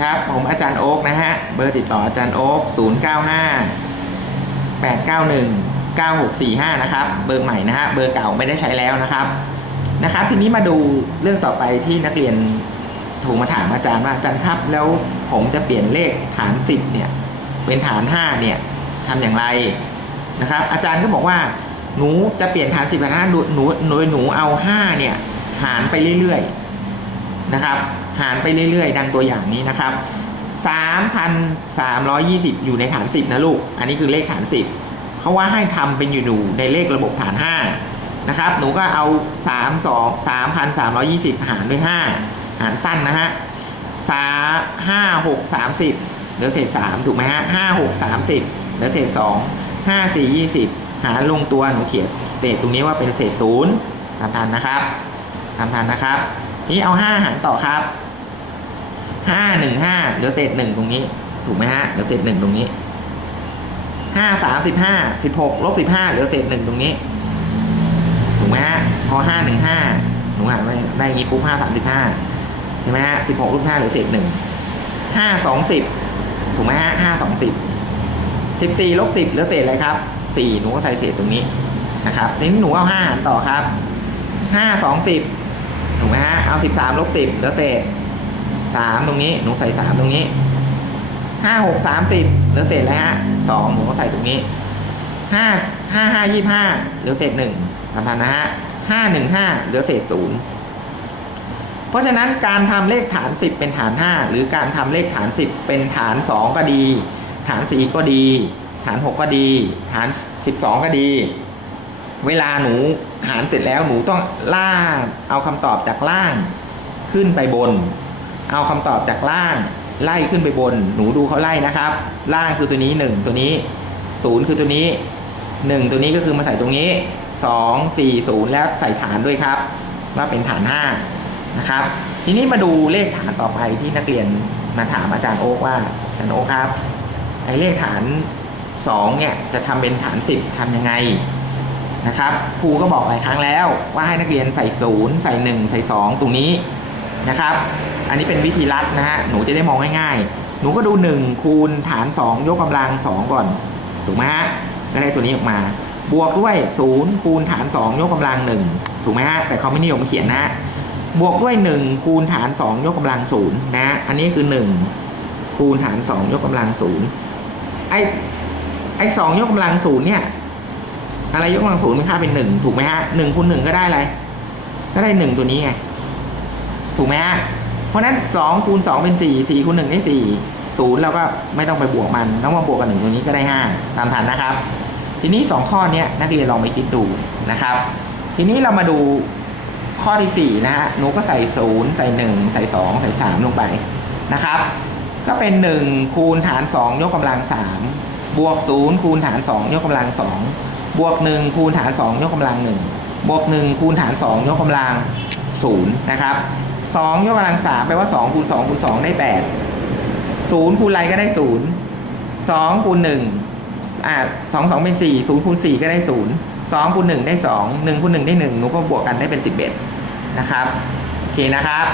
ครับ ผมอาจารย์โอ๊กนะฮะ เบอร์ติดต่ออาจารย์โอ๊ก095 891 9645 นะครับ เบอร์ใหม่นะฮะ เบอร์เก่าไม่ได้ใช้แล้วนะครับ นะครับ ทีนี้มาดูเรื่องต่อไปที่นักเรียนโทรมาถามอาจารย์ว่าอาจารย์ครับ แล้วผมจะเปลี่ยนเลขฐาน 10 เนี่ย เป็นฐาน 5 เนี่ยทำอย่างไรนะครับ อาจารย์ก็บอกว่าหนูจะเปลี่ยนฐาน10เป็นฐาน5หนูหนูโดยหนูเอา 5 เนี่ย หารไปเรื่อยๆ นะครับ หารไปเรื่อยๆ ดังตัวอย่างนี้นะครับ 3,320 อยู่ในฐาน 10 นะลูก อันนี้คือเลขฐาน 10 เขาว่าให้ทำเป็นอยู่ในเลขระบบฐาน 5 นะครับ หนูก็เอา 3 2 3,320 หารด้วย 5 หารสั้นนะฮะสาห้าหกสามสิบเหลือเศษสามถูกไหมฮะห้าหกสามสิบเหลือเศษสองห้าสี่ยี่สิบหารลงตัวหนูเขียนเศษตรงนี้ว่าเป็นเศษศูนย์ทำทันนะครับทำทันนะครับ นี่เอาห้าหารต่อครับห้าหนึ่งห้าเหลือเศษหนึ่งตรงนี้ ถูกไหมฮะเหลือเศษหนึ่งตรงนี้ห้าสามสิบห้าสิบหกลบสิบห้าเหลือเศษหนึ่งตรงนี้ ถูกไหมฮะพอห้าหนึ่งห้าหนูหารได้ได้อย่างนี้ปุ๊บห้าสามสิบห้าใช่ไหมฮะสิบหกลบห้าเหลือเศษหนึ่งห้าสองสิบถูกไหมฮะห้าสองสิบสิบสี่ลบสิบเหลือเศษอะไรครับสี่หนูก็ใส่เศษตรงนี้นะครับทีนี้หนูเอาห้าหารต่อครับห้าสองสิบ ถูกไหมฮะ เอาสิบสามลบสิบเหลือเศษสามตรงนี้ หนูใส่สามตรงนี้ห้าหกสามสิบเหลือเศษอะไรฮะสองหนูก็ใส่ตรงนี้ห้าห้าห้ายี่ห้าเหลือเศษหนึ่งทำทันนะฮะห้าหนึ่งห้าเหลือเศษศูนย์เพราะฉะนั้นการทำเลขฐาน10เป็นฐาน5หรือการทำเลขฐาน10เป็นฐาน2ก็ดี ฐาน4ก็ดี ฐาน6ก็ดี ฐาน12ก็ดี เวลาหนูหารเสร็จแล้วหนูต้องล่าเอาคำตอบจากล่างขึ้นไปบน เอาคำตอบจากล่างไล่ขึ้นไปบน หนูดูเขาไล่นะครับ ล่างคือตัวนี้ 1 ตัวนี้ศูนย์คือตัวนี้ 1 ตัวนี้ก็คือมาใส่ตรงนี้ 2 4 0 แล้วใส่ฐานด้วยครับ ว่าเป็นฐาน5นะครับ ทีนี้มาดูเลขฐานต่อไปที่นักเรียนมาถามอาจารย์โอ๊กว่าอาจารย์โอ๊กครับไอ้เลขฐาน2เนี่ยจะทำเป็นฐาน 10ทำยังไง นะครับครูก็บอกหลายครั้งแล้วว่าให้นักเรียนใส่0ใส่ 1 ใส่ 2 ตรงนี้นะครับ อันนี้เป็นวิธีลัดนะฮะหนูจะได้มองง่ายๆ หนูก็ดู 1 คูณฐาน 2 ยกกำลัง 2 ก่อน ถูกไหมฮะก็ได้ตัวนี้ออกมา บวกด้วย 0 คูณฐาน 2 ยกกำลัง 1 ถูกไหมฮะแต่เขาไม่นิยมเขียนนะฮะบวกด้วย 1 คูณฐาน 2 ยกกำลัง0นะฮะอันนี้คือ 1 คูณฐาน 2 ยกกำลัง0ไอไอ2ยกกำลัง0เนี่ย อะไรยกกำลัง0มีค่าเป็น1ถูกไหมฮะ1คูณ1ก็ได้อะไร ก็ได้1ตัวนี้ไง ถูกไหมฮะเพราะนั้น2คูณ2เป็น4 4คูณ1ได้4 0เราก็ไม่ต้องไปบวกมันต้องมาบวกกับ1ตัวนี้ก็ได้5ตามทันนะครับ ทีนี้2ข้อเนี้ยนักเรียนลองไปคิดดูนะครับ ทีนี้เรามาดูข้อที่4นะฮะหนูก็ใส่0ใส่1ใส่2ใส่3ลงไปนะครับ ก็เป็น1คูณฐาน2ยกกำลัง3บวก0คูณฐาน2ยกกำลัง2 บวก 1 คูณฐาน 2 ยกกำลัง 1 บวก 1 คูณฐาน 2 ยกกำลัง 0 นะครับ 2 ยกกำลัง 3 แปลว่า 2 คูณ 2 คูณ 2 ได้ 8 0 คูณอะไรก็ได้ 0 2 คูณ 1 อ่าสองสองเป็นสี่ศูนย์คูณสี่ก็ได้ศูนย์สองคูณหนึ่งได้สองหนึ่งคูณหนึ่งได้หนึ่งหนูก็บวกกันได้เป็นสิบเอ็ดนะครับ โอเคนะครับ